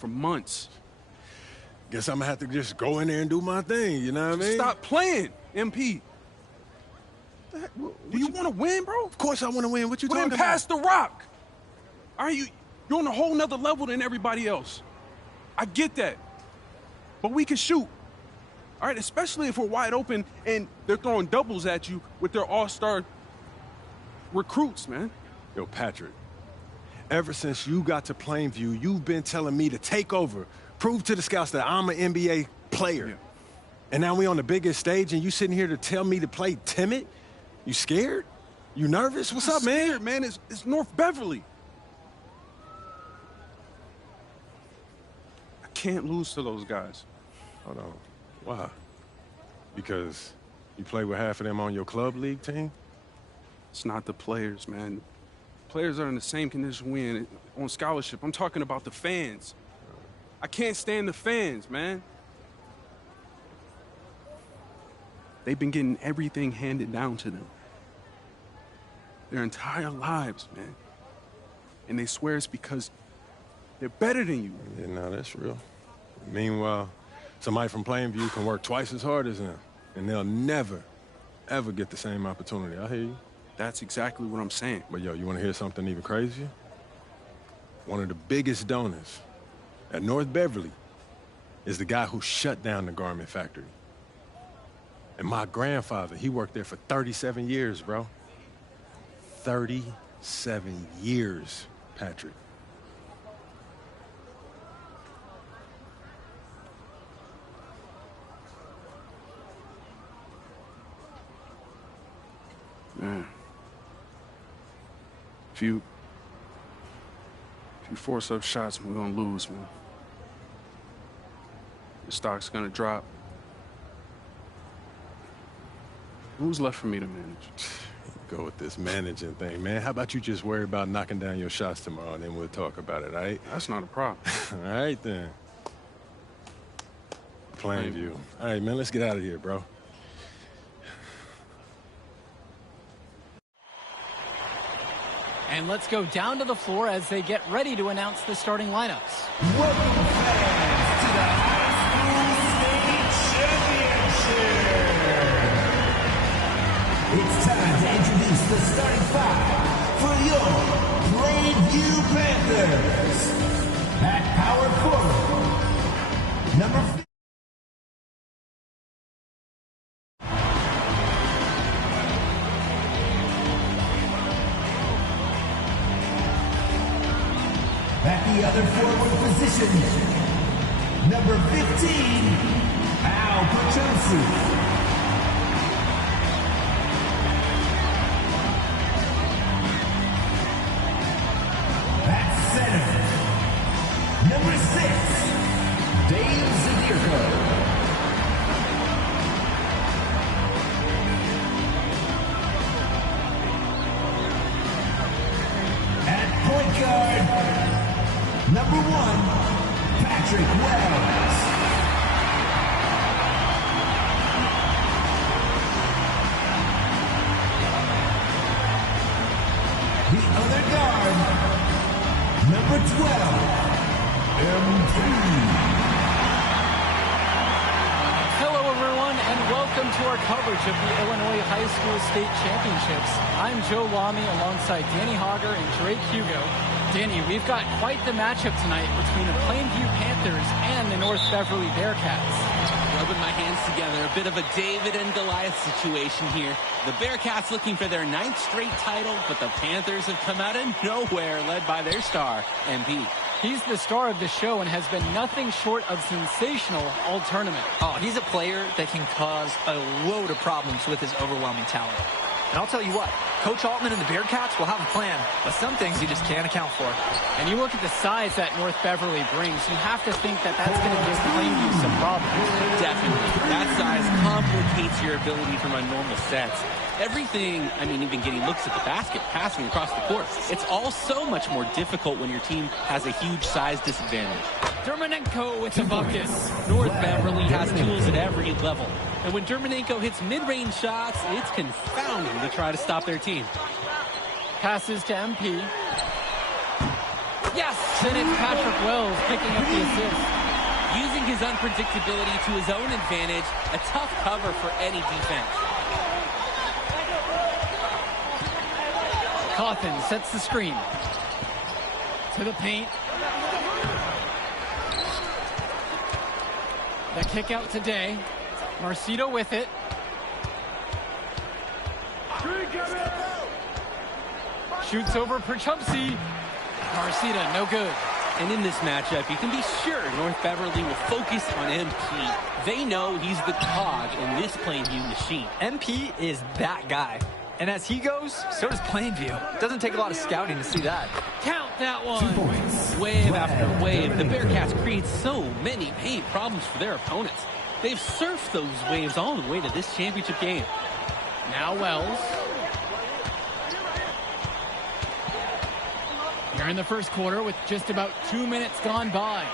for months. Guess I'm gonna have to just go in there and do my thing, you know what I mean? Stop playing, MP. Do you want to win, bro? Of course I want to win. What you talking about? about? Pass the rock. All right, you're on a whole nother level than everybody else. I get that. But we can shoot. All right, especially if we're wide open and they're throwing doubles at you with their all-star recruits, man. Yo, Patrick, ever since you got to Plainview, you've been telling me to take over, prove to the scouts that I'm an NBA player. Yeah. And now we on the biggest stage and you sitting here to tell me to play timid? You scared? You nervous? What's up, man? Scared, man. It's North Beverly. I can't lose to those guys. Hold on. Why? Because you play with half of them on your club league team? It's not the players, man. The players are in the same condition we in on scholarship. I'm talking about the fans. I can't stand the fans, man. They've been getting everything handed down to them their entire lives, man. And they swear it's because they're better than you. Yeah, no, that's real. Meanwhile, somebody from Plainview can work twice as hard as them, and they'll never, ever get the same opportunity. I hear you. That's exactly what I'm saying. But, yo, you want to hear something even crazier? One of the biggest donors at North Beverly is the guy who shut down the garment factory. And my grandfather, he worked there for 37 years, bro. 37 years, Patrick. Man. If you force up shots, we're gonna lose, man. The stock's gonna drop. Who's left for me to manage? Go with this managing thing, man. How about you just worry about knocking down your shots tomorrow, and then we'll talk about it, all right? That's not a problem. All right, then. Plainview. All right, man, let's get out of here, bro. And let's go down to the floor as they get ready to announce the starting lineups. Welcome, fans, to the High School State Championship. It's time to introduce the starting five for your Plainview Panthers. At power forward, number 5. At the other forward position, number 15, Al Pachosi. At center, number 6, Dave Zadirko. At point guard, number 1, Patrick Wells. The other guard, number 12, MP. Hello, everyone, and welcome to our coverage of the Illinois High School State Championships. I'm Joe Lamy alongside Danny Hogger and Drake Hugo. Danny, we've got quite the matchup tonight between the Plainview Panthers and the North Beverly Bearcats. Rubbing my hands together, a bit of a David and Goliath situation here. The Bearcats looking for their 9th straight title, but the Panthers have come out of nowhere, led by their star, MP. He's the star of the show and has been nothing short of sensational all tournament. Oh, he's a player that can cause a load of problems with his overwhelming talent. And I'll tell you what, Coach Altman and the Bearcats will have a plan, but some things you just can't account for. And you look at the size that North Beverly brings, you have to think that that's going to give Plainview some problems. Definitely. That size complicates your ability to run normal sets. Everything, I mean, even getting looks at the basket, passing across the court, it's all so much more difficult when your team has a huge size disadvantage. Dermonenko with the bucket. North Beverly has tools at every level. And when Dermonenko hits mid-range shots, it's confounding to try to stop their team. Passes to MP. Yes! And it's Patrick Wells picking up the assist. Using his unpredictability to his own advantage, a tough cover for any defense. Cawthon sets the screen. To the paint. The kick out today. Marcito with it. Shoots over Perchumsey. Marcito, no good. And in this matchup, you can be sure North Beverly will focus on MP. They know he's the cog in this Plainview machine. MP is that guy. And as he goes, so does Plainview. Doesn't take a lot of scouting to see that. Count that one. 2 points. Wave after wave, the Bearcats create so many paint problems for their opponents. They've surfed those waves all the way to this championship game. Now Wells. Here in the first quarter with just about 2 minutes gone by.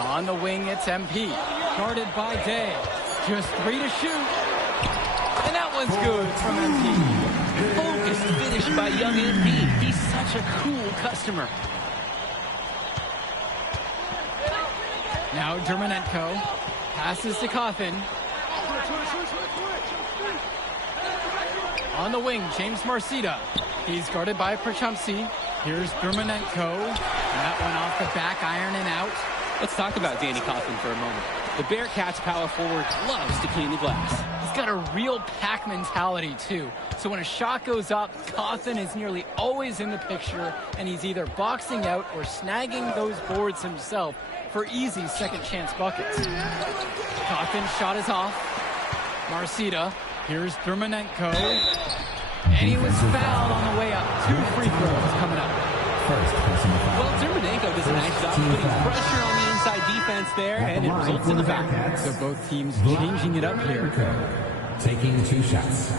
On the wing, it's MP. Guarded by Day. Just 3 to shoot. And that one's good from MP. Focused finish by young MP. He's such a cool customer. Now Dermonenko passes to Cawthon. On the wing, James Marcita. He's guarded by Perchumsey. Here's Dermonenko. That one off the back iron and out. Let's talk about Danny Cawthon for a moment. The Bearcats power forward loves to clean the glass. He's got a real pack mentality, too. So when a shot goes up, Cawthon is nearly always in the picture, and he's either boxing out or snagging those boards himself for easy second-chance buckets. Cawthon's shot is off. Marcita. Here's Dermonenko. And he was fouled on the way up. 2 free throws coming up. Well, Dermonenko does a nice job putting pressure on the inside defense there, and it results in the foul. So both teams changing it up here. Taking 2 shots.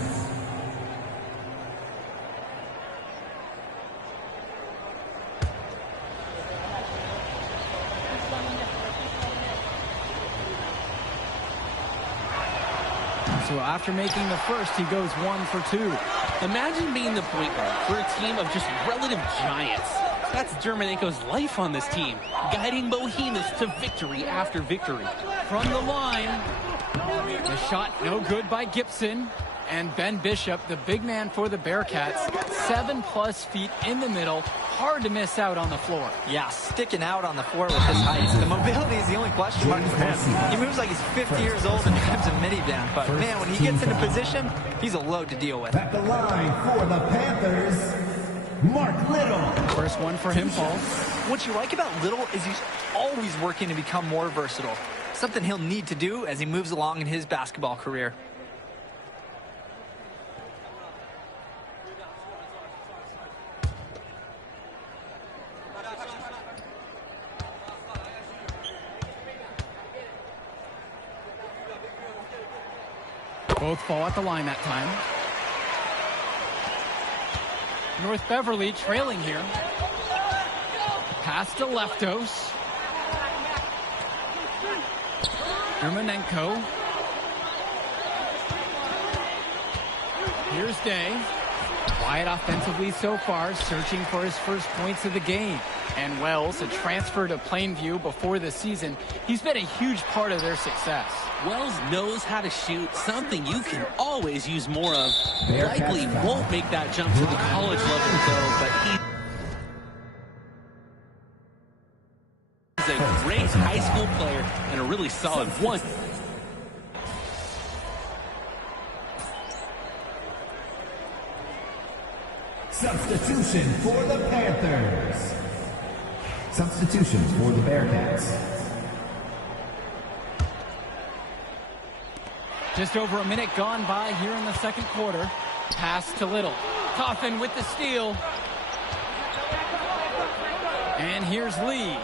So after making the first, he goes 1 for 2. Imagine being the point guard for a team of just relative giants. That's Dermonenko's life on this team, guiding Bohemians to victory after victory. From the line, the shot no good by Gibson. And Ben Bishop, the big man for the Bearcats, 7+ feet in the middle. Hard to miss out on the floor. Yeah, sticking out on the floor with his height. The mobility is the only question mark for him. He moves like he's 50 years old and drives a minivan. But man, when he gets into position, he's a load to deal with. At the line for the Panthers, Mark Little. First one for him, Paul. What you like about Little is he's always working to become more versatile. Something he'll need to do as he moves along in his basketball career. Both fall at the line that time. North Beverly trailing here. Pass to Leftos. Dermonenko. Here's Day. Quiet offensively so far, searching for his first points of the game. And Wells, a transfer to Plainview before the season, he's been a huge part of their success. Wells knows how to shoot, something you can always use more of. Likely won't make that jump to the college level, though, but he's a great high school player and a really solid one. Substitution for the Panthers. Substitution for the Bearcats. Just over a minute gone by here in the second quarter. Pass to Little. Cawthon with the steal. And here's Lee.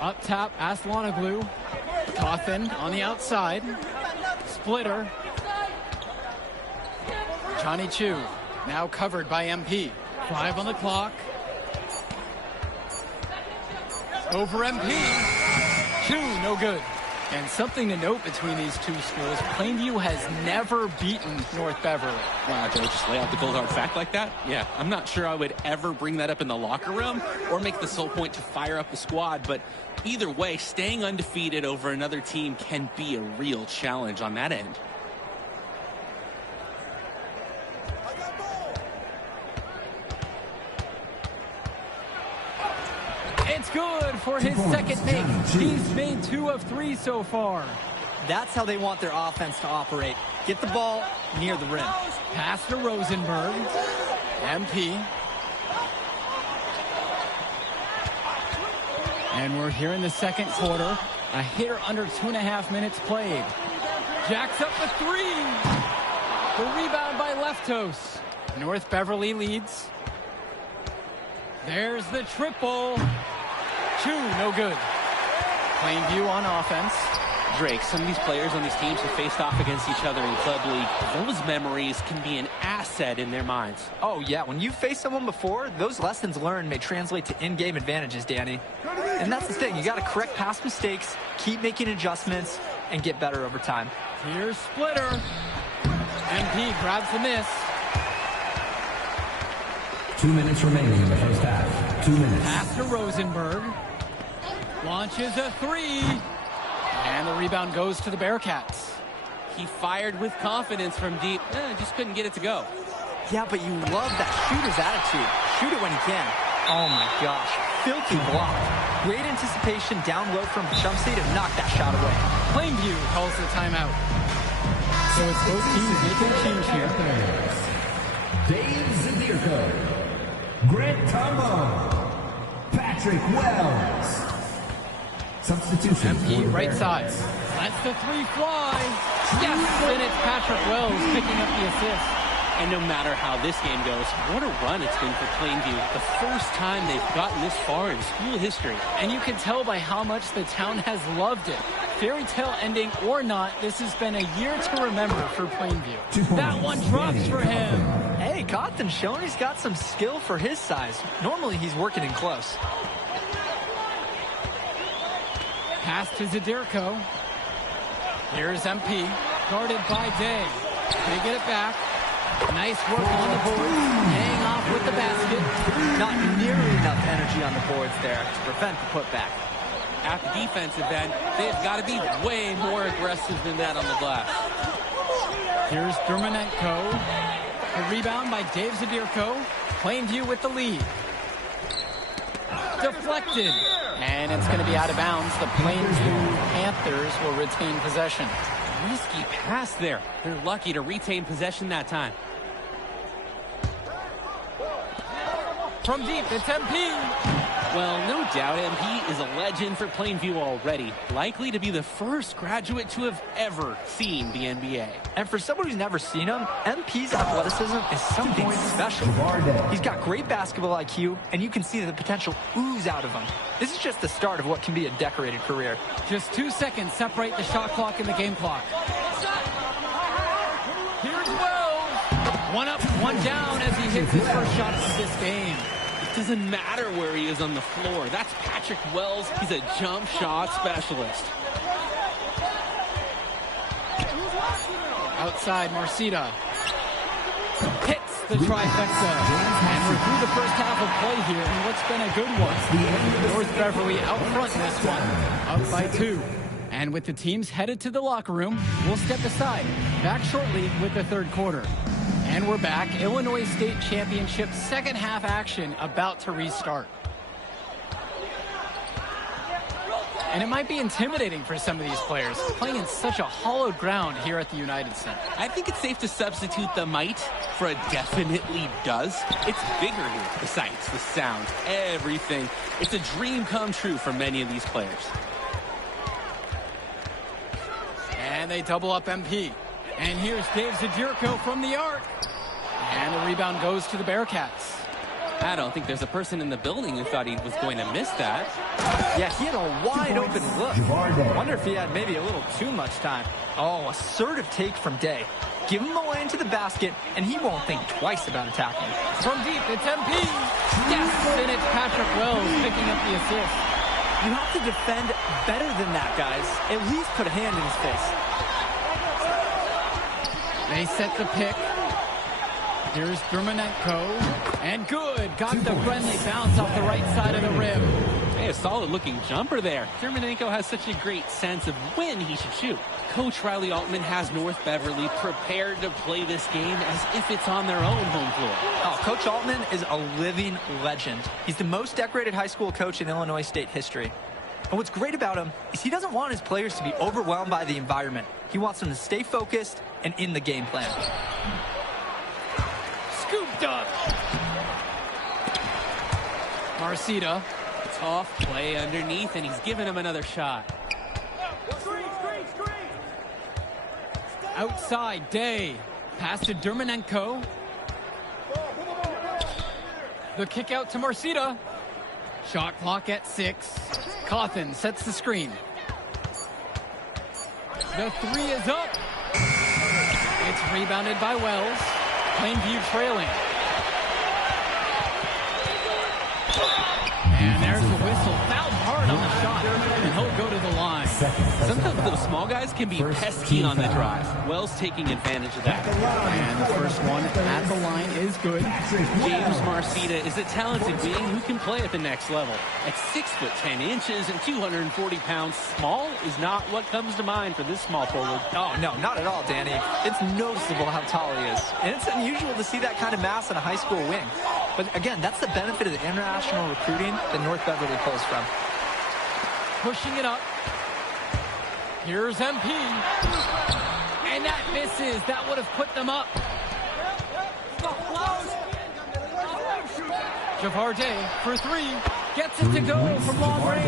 Up top, Aslanoglu. Cawthon on the outside. Splitter. Johnny Chu, now covered by MP. 5 on the clock. Over MP. Chu, no good. And something to note between these two schools, Plainview has never beaten North Beverly. Wow, Joe, just lay out the cold hard fact like that? Yeah, I'm not sure I would ever bring that up in the locker room or make the sole point to fire up the squad, but either way, staying undefeated over another team can be a real challenge on that end. It's good for his second make. He's made 2 of 3 so far. That's how they want their offense to operate. Get the ball near the rim. Pass to Rosenberg. MP. And we're here in the second quarter. A hitter under 2.5 minutes played. Jacks up a 3. The rebound by Leftos. North Beverly leads. There's the triple. 2, no good. Plainview on offense. Drake, some of these players on these teams have faced off against each other in Club League. Those memories can be an asset in their minds. Oh, yeah. When you've faced someone before, those lessons learned may translate to in-game advantages, Danny. And that's the thing. You got to correct past mistakes, keep making adjustments, and get better over time. Here's Splitter. MP grabs the miss. 2 minutes remaining in the first half. 2 minutes. Pass to Rosenberg. Launches a 3. And the rebound goes to the Bearcats. He fired with confidence from deep. Just couldn't get it to go. Yeah, but you love that shooter's attitude. Shoot it when he can. Oh, my gosh. Filthy block. Great anticipation down low from Chumsey to knock that shot away. Plainview calls the timeout. So it's both teams making a change here. Dave Zadirko, Grant Tombo, Patrick Wells. Substitution. MP right side. Lets the 3 fly. Yes, and it's Patrick Wells picking up the assist. And no matter how this game goes, what a run it's been for Plainview. The first time they've gotten this far in school history. And you can tell by how much the town has loved it. Fairy tale ending or not, this has been a year to remember for Plainview. That one drops for him. Hey, Cotton's showing he's got some skill for his size. Normally he's working in close. Pass to Zadirko. Here's MP, guarded by Day. They get it back. Nice work on the boards, hanging off with the basket. Not nearly enough energy on the boards there to prevent the putback. At the defensive end, they've got to be way more aggressive than that on the glass. Here's Dermanenko. The rebound by Dave Zadirko. Plainview with the lead. Deflected. And it's going to be out of bounds. The Plainview Panthers will retain possession. Risky pass there. They're lucky to retain possession that time. From deep, it's MP. Well, no doubt MP is a legend for Plainview already. Likely to be the first graduate to have ever seen the NBA. And for someone who's never seen him, MP's athleticism is something special. He's got great basketball IQ, and you can see the potential ooze out of him. This is just the start of what can be a decorated career. Just 2 seconds separate the shot clock and the game clock. Here's Wells. 1 up, 1 down as he hits his first shot of this game. It doesn't matter where he is on the floor. That's Patrick Wells. He's a jump shot specialist. Outside, Marcita hits the trifecta. And we're through the first half of play here in what's been a good one. North Beverly out front in this one, up by 2. And with the teams headed to the locker room, we'll step aside. Back shortly with the third quarter. And we're back. Illinois State Championship second half action about to restart. And it might be intimidating for some of these players, playing in such a hollowed ground here at the United Center. I think it's safe to substitute the might for a definitely does. It's bigger here. The sights, the sound, everything. It's a dream come true for many of these players. And they double up MP. And here's Dave Zadirko from the arc. And the rebound goes to the Bearcats. I don't think there's a person in the building who thought he was going to miss that. Yeah, he had a wide open look. Wonder if he had maybe a little too much time. Oh, assertive take from Day. Give him the lane to the basket, and he won't think twice about attacking. From deep, it's MP. Yes, and it's Patrick Wells picking up the assist. You have to defend better than that, guys. At least put a hand in his face. They set the pick. Here's Dermonenko. And good. Got the friendly bounce off the right side of the rim. Hey, a solid-looking jumper there. Dermonenko has such a great sense of when he should shoot. Coach Riley Altman has North Beverly prepared to play this game as if it's on their own home floor. Oh, Coach Altman is a living legend. He's the most decorated high school coach in Illinois State history. And what's great about him is he doesn't want his players to be overwhelmed by the environment. He wants them to stay focused and in the game plan. Scooped up. Marcita. Tough play underneath, and he's giving him another shot. Outside, Day. Pass to Dermonenko. The kick out to Marcita. Shot clock at 6. Cawthon sets the screen. The 3 is up. It's rebounded by Wells. Plainview trailing. And there's a whistle. Fouled hard on the shot. And he'll go to the line. Sometimes those small guys can be pesky on the drive. Wells taking advantage of that. And the first one at the line is good. James Marcita is a talented wing who can play at the next level. At 6 foot 10 inches and 240 pounds, small is not what comes to mind for this small forward. Oh, no, not at all, Danny. It's noticeable how tall he is. And it's unusual to see that kind of mass in a high school wing. But again, that's the benefit of the international recruiting that North Beverly pulls from. Pushing it up. Here's MP. And that misses. That would have put them up. Javarde for 3. Gets it to go from long range.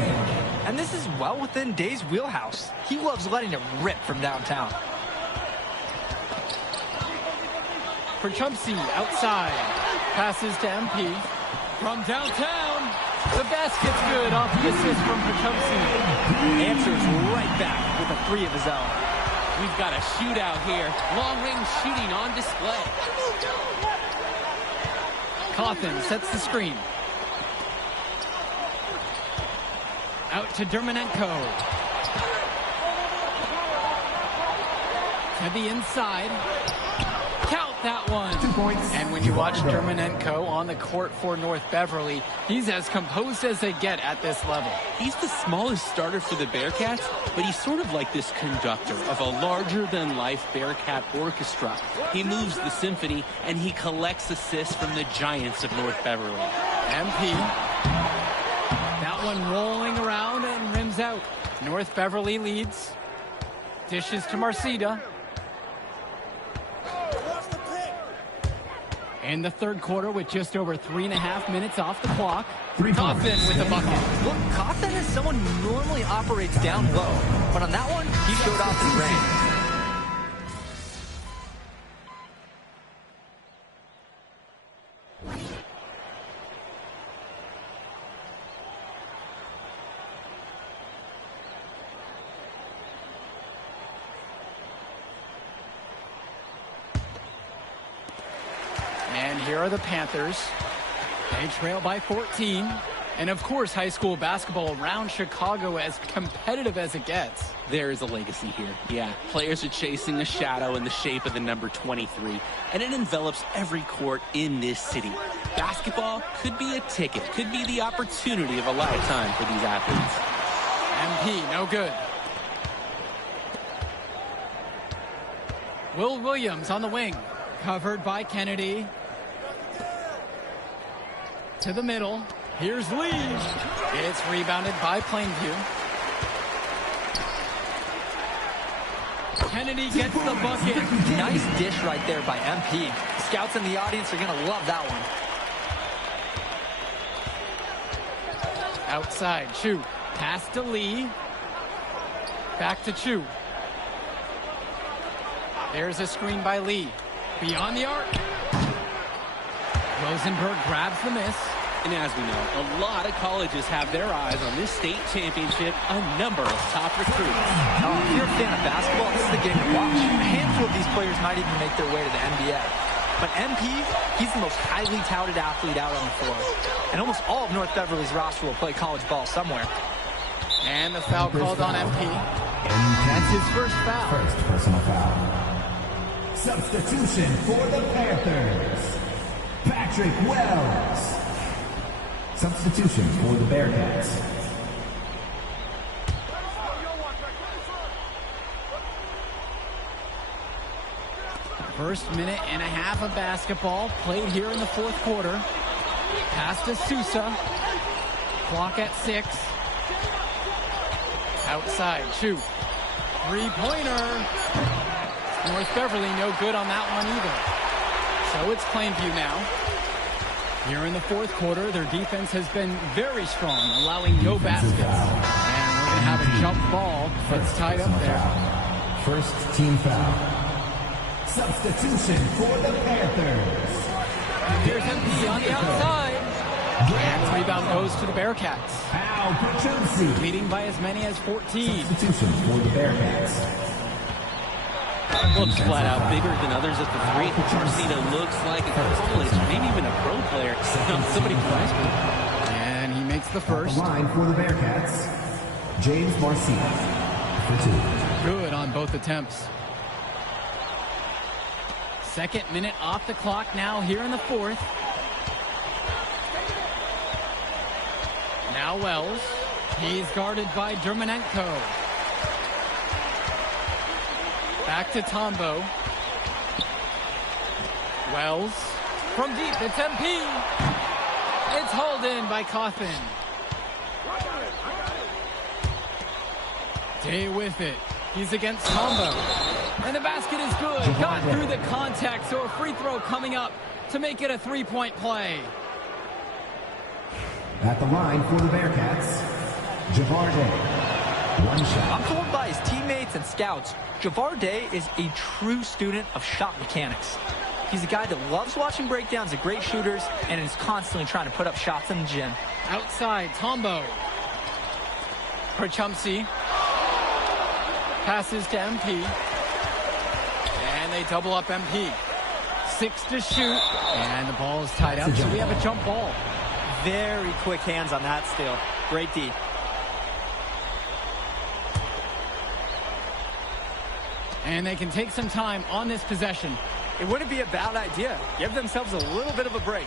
And this is well within Day's wheelhouse. He loves letting it rip from downtown. For Chumsey outside. Passes to MP. From downtown. The basket's good off the assist from Chumsey. Answers right back with a 3 of his own. We've got a shootout here. Long-range shooting on display. Cawthon sets the screen. Out to Dermonenko. To the inside. Count that one. 2 points. And when you watch Dermonenko on the court for North Beverly, he's as composed as they get at this level. He's the smallest starter for the Bearcats, but he's sort of like this conductor of a larger-than-life Bearcat orchestra. He moves the symphony, and he collects assists from the giants of North Beverly. MP. That one rolling around and rims out. North Beverly leads. Dishes to Marcita. In the third quarter with just over 3.5 minutes off the clock. Cawthon with the bucket. Look, Cawthon is someone who normally operates down low, but on that one, he showed off his range. And here are the Panthers. They trail by 14. And of course, high school basketball around Chicago as competitive as it gets. There is a legacy here. Yeah, players are chasing a shadow in the shape of the number 23, and it envelops every court in this city. Basketball could be a ticket, could be the opportunity of a lifetime for these athletes. MP, no good. Will Williams on the wing. Covered by Kennedy. To the middle. Here's Lee. It's rebounded by Plainview. Kennedy gets the bucket. Nice dish right there by MP. Scouts in the audience are going to love that one. Outside, Chu. Pass to Lee. Back to Chu. There's a screen by Lee. Beyond the arc. Rosenberg grabs the miss. And as we know, a lot of colleges have their eyes on this state championship, a number of top recruits. Oh, if you're a fan of basketball, this is the game to watch. A handful of these players might even make their way to the NBA. But MP, he's the most highly touted athlete out on the floor. And almost all of North Beverly's roster will play college ball somewhere. And the foul called on MP. That's his first foul. First personal foul. Substitution for the Panthers. Patrick Wells. Substitution for the Bearcats. First minute and a half of basketball played here in the fourth quarter. Pass to Sousa. Clock at 6. Outside, shoot. Three-pointer. North Beverly no good on that one either. So it's Plainview now. Here in the fourth quarter, their defense has been very strong, allowing no baskets. And we're going to have a jump ball that's tied up there. First team foul. Substitution for the Panthers. Here's MP on the outside. And the rebound goes to the Bearcats. Al Pachunsi. Leading by as many as 14. Substitution for the Bearcats. Looks flat out bigger than others at the 3. Marcino looks like a college, maybe even a pro player. Somebody from high school. And he makes the first. The line for the Bearcats. James Marcino for 2. Good on both attempts. Second minute off the clock now here in the fourth. Now Wells. He's guarded by Dermanenko. Back to Tombo. Wells. From deep, it's MP. It's hauled in by Coffin. Day with it. He's against Tombo. And the basket is good. Got through the contact, so a free throw coming up to make it a three-point play. At the line for the Bearcats, Javar Day. One shot. I'm told by his teammates and scouts, Javar Day is a true student of shot mechanics. He's a guy that loves watching breakdowns of great shooters and is constantly trying to put up shots in the gym. Outside, Tombo. Prachumsi. Passes to MP. And they double up MP. 6 to shoot. And the ball is tied up, so we have a jump ball. Very quick hands on that steal. Great D. And they can take some time on this possession. It wouldn't be a bad idea. Give themselves a little bit of a break.